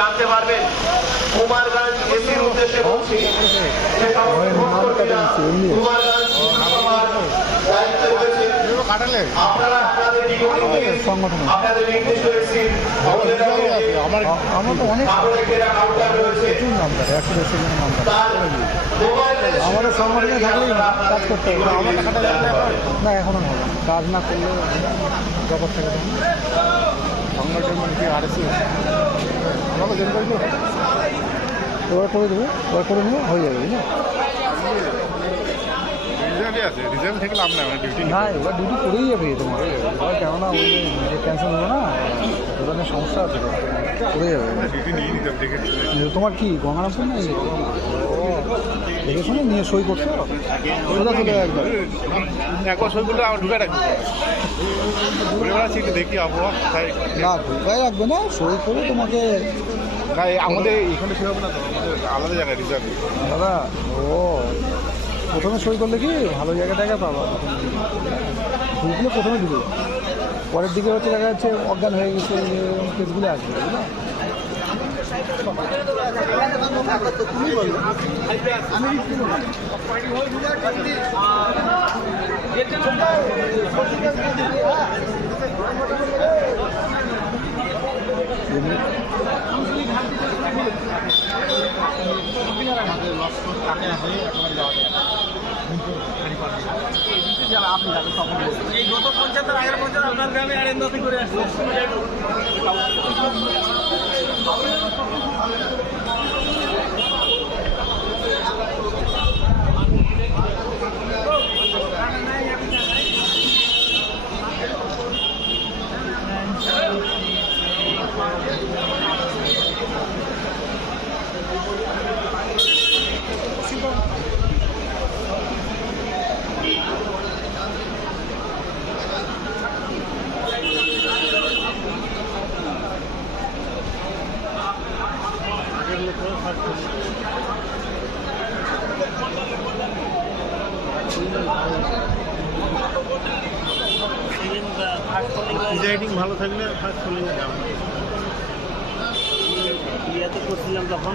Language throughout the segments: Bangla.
জানতে পারবেন। কুমারগঞ্জ এসির উদ্দেশ্যে বলছি। যে কুমারগঞ্জ বিধানসভার রয়েছে। আপনারা আপনাদের সংগঠন। আপনাদের নির্দিষ্ট এসির আমার আমার তো অনেক প্রচুর নাম্বার একশো দেড়শো জনের নাম্বার আমাদের সংগঠনে থাকলেই কাজ করতে হবে। আমার টাকাটা লাগবে। না এখনও হবে কাজ না করলে জগৎ থেকে সংগঠন মানে কি আর এসি করে দেবে এবার করে নেব হয়ে যাবে বুঝলি? আছে রিজার্ভ থেকে লাভ নাই মানে ডিউটি না ডিউটি করেই যাবে তোমার। কেননা ওই যে ক্যান্সেল না ধরনের সমস্যা আছে। করে যাবে। ডিউটি নিয়ে নিতে দেখে তোমার কি গঙ্গারামপুর না দেখে শুনে নিয়ে সই করছ সোজা চলে একবার। একবার সই করলে আমার ঢুকে রাখবে। ঘুরে বেড়াচ্ছি একটু দেখি আবহাওয়া না ঢুকাই রাখবে না সই করে তোমাকে আমাদের এখানে সে হবে না আলাদা জায়গায় রিজার্ভ দাদা ও প্রথমে সই করলে কি ভালো জায়গা টাকা পাবা? ঢুকলে প্রথমে ঢুকবে। পরের দিকে হচ্ছে দেখা যাচ্ছে অজ্ঞান হয়ে গেছে কেসগুলো আসবে, বুঝলে? এই গত পঞ্চায়েতের আগের পঞ্চায়েত আপনার গ্রামে করে আসছে। ডিজাইনিং ভালো থাকলে ফার্স্ট চলে যাবে ইয়াতে করছিলাম তখন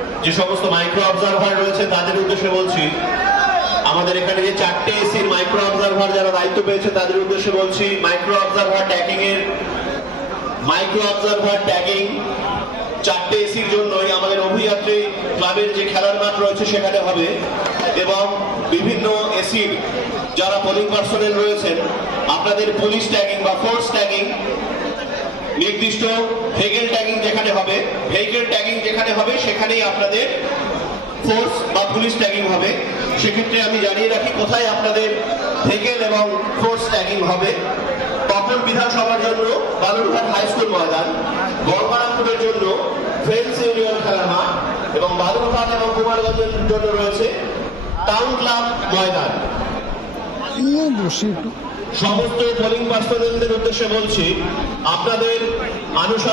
যে সমস্ত মাইক্রো অবজারভার রয়েছে, তাদের উদ্দেশ্যে বলছি, আমাদের এখানে যে চারটে এসির মাইক্রো অবজারভার যারা দায়িত্ব পেয়েছে, তাদের উদ্দেশ্যে বলছি মাইক্রো অবজারভার ট্যাগিং এর মাইক্রো অবজারভার ট্যাগিং চারটে এসির জন্যই আমাদের অভিযাত্রী ক্লাবের যে খেলার মাঠ রয়েছে, সেখানে হবে। এবং বিভিন্ন এসির যারা পোলিং পার্সোনেল রয়েছেন, আপনাদের পুলিশ ট্যাগিং বা ফোর্স ট্যাগিং নির্দিষ্ট ভেহিকেল ট্যাগিং যেখানে হবে ভেহিকেল ট্যাগিং যেখানে হবে সেখানেই আপনাদের ফোর্স বা পুলিশ ট্যাগিং হবে। সেক্ষেত্রে আমি জানিয়ে রাখি কোথায় আপনাদের ভেহিকেল এবং ফোর্স ট্যাগিং হবে। তপন বিধানসভার জন্য বালুরঘাট হাই স্কুল ময়দান গড়পাড়াপুরের জন্য ফ্রেন্ডস ইউনিয়ন খেলার মাঠ এবং বালুরঘাট এবং কুমারগঞ্জের জন্য রয়েছে টাউন ক্লাব ময়দান। সমস্ত পোলিং পার্সোনালদের উদ্দেশ্যে বলছি আপনাদের আনুষঙ্গিক